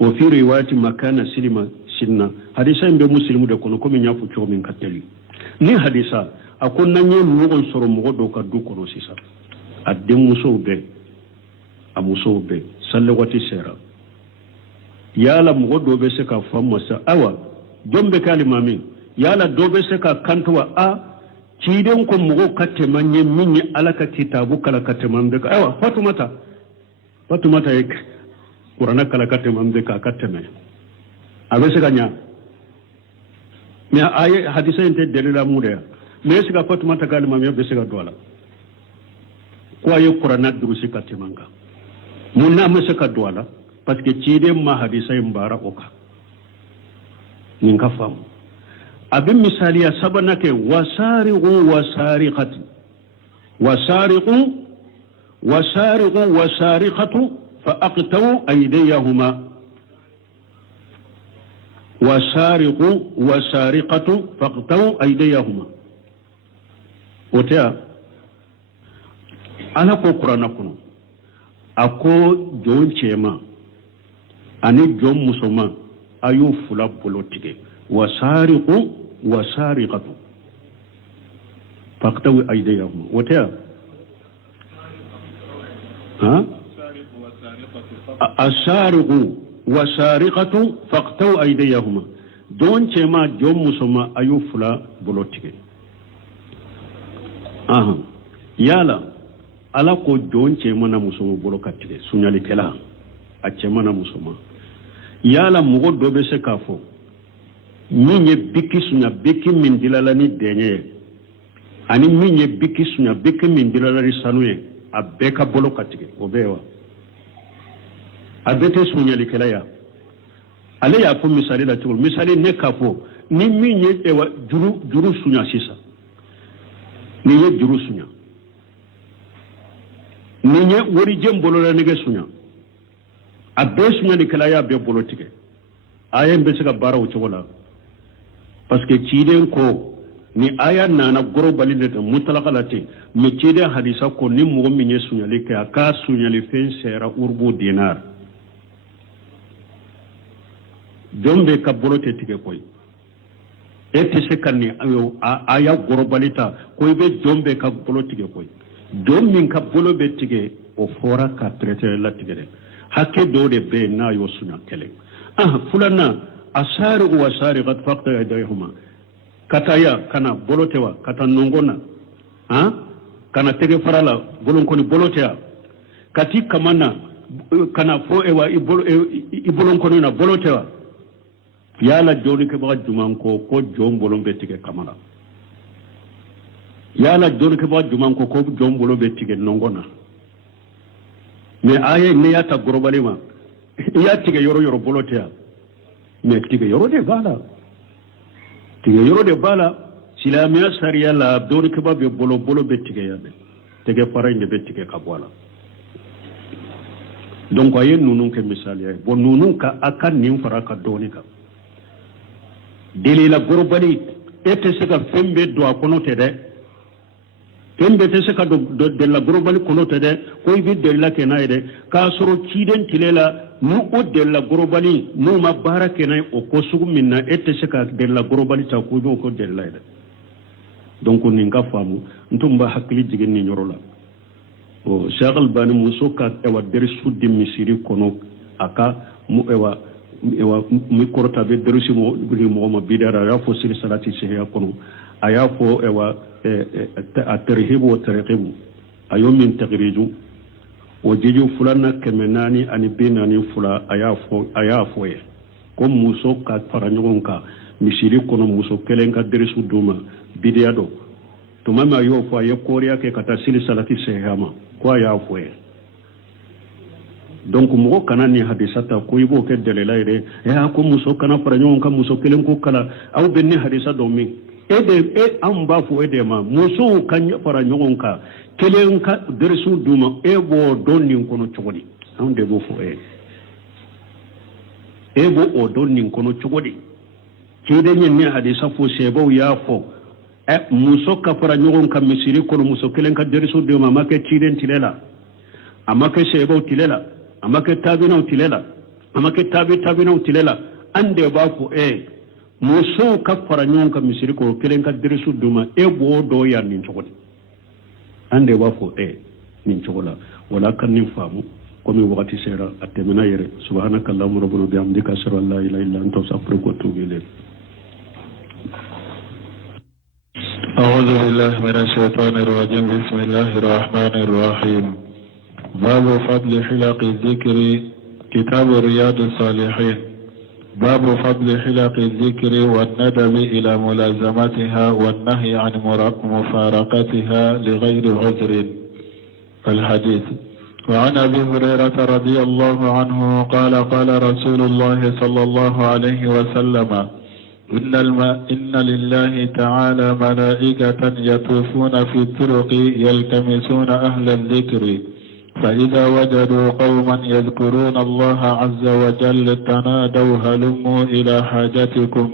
وفي رواية مكان سلم سنة حديثا بمسلم دكون كم ينفو شو من كتلي ni hadisa akon nan yin mugon soro mugo do ka du kono sisa adde muso be a muso be salle wati sera yala mugo do be se ka famma sa awa jombe kalimami yala do be se ka kantowa a ciden ko mugo katte manye minni alaka kitabu kala katte mambe ka awa fatumata ek qur'ana kala katte mambe ka katte me abe se ka nya mais aye hadisa inte delila mude mais siga fatumata kalima me be siga dola ko aye qur'ana durusi katimanga munna me sika dola parce que cide ma hadisa mbara oka ninka fam abin misali ya sabana ke wasariqu وسارق وسارقة فأقطعوا أيديهما وسارق وسارقة فاقطعوا أيديهما وتيا أنا قرآن كنو أكو جون شيما أني جون مسلمان أيو فلا بلوتيك وسارق وسارقة فاقطعوا أيديهما وتيا السارق وسارقة فاقطعوا أيديهما دون شيما جون مسلمان أيو فلا بلوتيك yala ala ko jon ce mana musomo bolo kattige sunyali kela a ce mana musoma yala mugo dobe se kafo minye biki sunya biki min dilala ni denye ani minye biki sunya biki min dilala ri sanuye a beka bolo kattige obewa abete sunyali kela ya ale ya ko misali la tuul misali ne kafo ni minye ewa juru sunya sisa ni ye juru sunya ni ye wori jem bolo la nege sunya a be sunya ni kala ya be bolo tige aya be se ka bara wuce wala parce que ciden ko ni aya nana goro balinde ta mutalaka lati mi ciden hadisa ko ni mo mi ye sunya le ka ka sunya le fen sera urbu dinar dombe ka bolo te tige koy ete se kanni aya gorobalita ko be jombe ka bolo tige koy dom min ka bolo be tige o fora ka traiter la tige de hakke do de be na yo sunya kele fulana asaru wa sariqat faqta yadayhuma kataya kana bolo tewa kata nongona kana tege farala bolon ko ni bolo teya kati kamana kana fo ewa ibolon ko na bolo tewa yala joni ke ba juman ko jombolo be tige kamara yala joni ke ba juman ko jombolo be tige nongona me aye ne ya ta gorobali ma ya tige yoro bolotea me tige yoro de bala silamiya sariya la joni ke ba be bolo be tige yabe tige farande be tige kabwala donc aye nunun ke misali ay bon nunun ka akan nim faraka doni ka delila gorobali ete se ka fembe do akono tede fembe te se ka do de la gorobali kono tede ko ibi de la kenay de ka soro ciden tilela nu o de la gorobali nu ma barake nay o ko sugu minna ete se ka de la gorobali ta ko do ko de la de donc ni nga famu ntumba hakili jigen ni nyorola o shagal bani muso ka ewa der suddi misiri kono aka mu ewa mi korta be derusi mo ma bidara ya fo sir salati sehiya kono aya fo ewa at-tarhib wa tarhib ayo min tagriju o jeju fulana kemenani ani benani fula aya fo ye ko muso ka faranyon ka misiri kono muso kelenga derusu duma bidia do to mama yo fo ayo koria ke kata sir salati sehiya ma ko aya fo ye donc mo kana ni hadisata ko ibo ke delela ire ko muso kana faranyon ka muso kelen ko kala aw benni hadisa do min an ba fo ede ma muso kan faranyon ka kelen ka dersu duma bo don nin kono chogodi an de bo fo bo o don nin kono chogodi kede nyen ni hadisa fo sebo ya fo muso ka faranyon ka misiri kono muso kelen ka dersu duma make ciden tilela amake sebo tilela amake tabina utilela amake tabina utilela ande ba ko muso ka faranyon ka misiri ko kelen ka dirisu duma bo do ya nin chogodi ande ba ko nin chogola wala kan nin famu ko mi wakati sera atemena yere subhanakallahumma rabbuna bihamdika ashhadu an la ilaha illa anta astaghfiruka wa atubu ilayk أعوذ بالله من الشيطان الرجيم بسم الله الرحمن الرحيم باب فضل حلق الذكر كتاب رياض الصالحين باب فضل حلق الذكر والندب إلى ملازمتها والنهي عن مفارقتها لغير عذر الحديث وعن أبي هريرة رضي الله عنه قال قال رسول الله صلى الله عليه وسلم إن لله تعالى ملائكة يطوفون في الطرق يلتمسون أهل الذكر فإذا وجدوا قوما يذكرون الله عز وجل تنادوا هلموا إلى حاجتكم،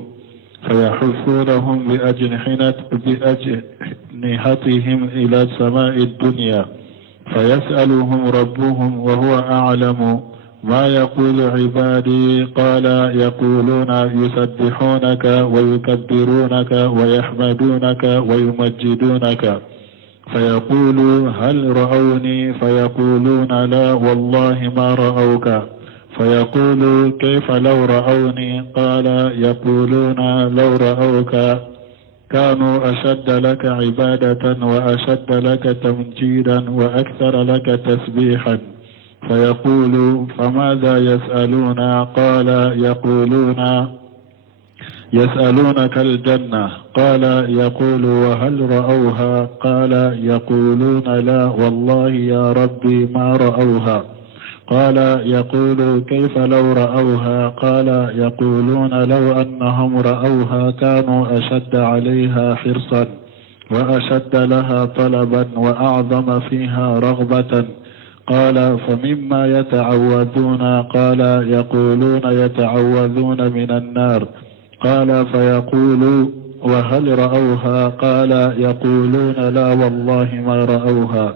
فيحثونهم بأجنحتهم إلى سماء الدنيا، فيسألهم ربهم وهو أعلم ما يقول عبادي، قال يقولون يسبحونك ويكبرونك ويحمدونك ويمجدونك. فيقول هل رأوني؟ فيقولون لا والله ما رأوك. فيقول كيف لو رأوني؟ قال يقولون لو رأوك كانوا أشد لك عبادة وأشد لك تمجيدا وأكثر لك تسبيحا. فيقول فماذا يسألون؟ قال يسألونك الجنة. قال يقول وهل رأوها؟ قال يقولون لا والله يا ربي ما رأوها. قال يقول كيف لو رأوها؟ قال يقولون لو أنهم رأوها كانوا أشد عليها حرصا وأشد لها طلبا وأعظم فيها رغبة. قال فمما يتعوذون؟ قال يقولون يتعوذون من النار. قال فيقول وهل رأوها؟ قال يقولون لا والله ما رأوها.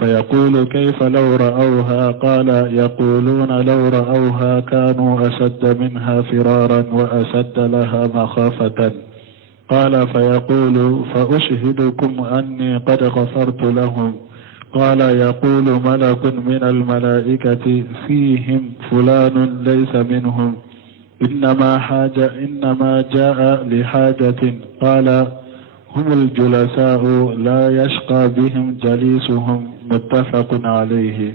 فيقول كيف لو رأوها؟ قال يقولون لو رأوها كانوا أشد منها فرارا وأشد لها مخافة. قال فيقول فأشهدكم أني قد غفرت لهم. قال يقول ملك من الملائكة فيهم فلان ليس منهم إنما جاء لحاجة. قال هم الجلساء لا يشقى بهم جليسهم. متفق عليه.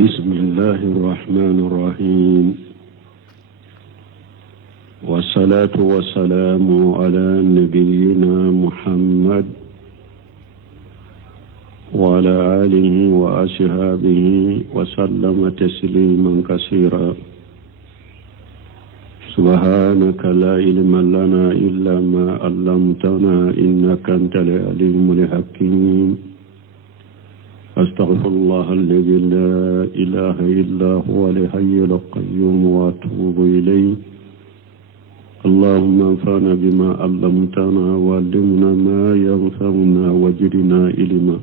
بسم الله الرحمن الرحيم، والصلاة والسلام على نبينا محمد وعلى آله وأصحابه وسلم تسليما كثيرا. سبحانك لا علم لنا إلا ما علمتنا إنك أنت العليم الحكيم. أستغفر الله الذي لا إله إلا هو الحي القيوم وأتوب إليه. اللهم انفعنا بما علمتنا وعلمنا ما ينفعنا وزدنا علما.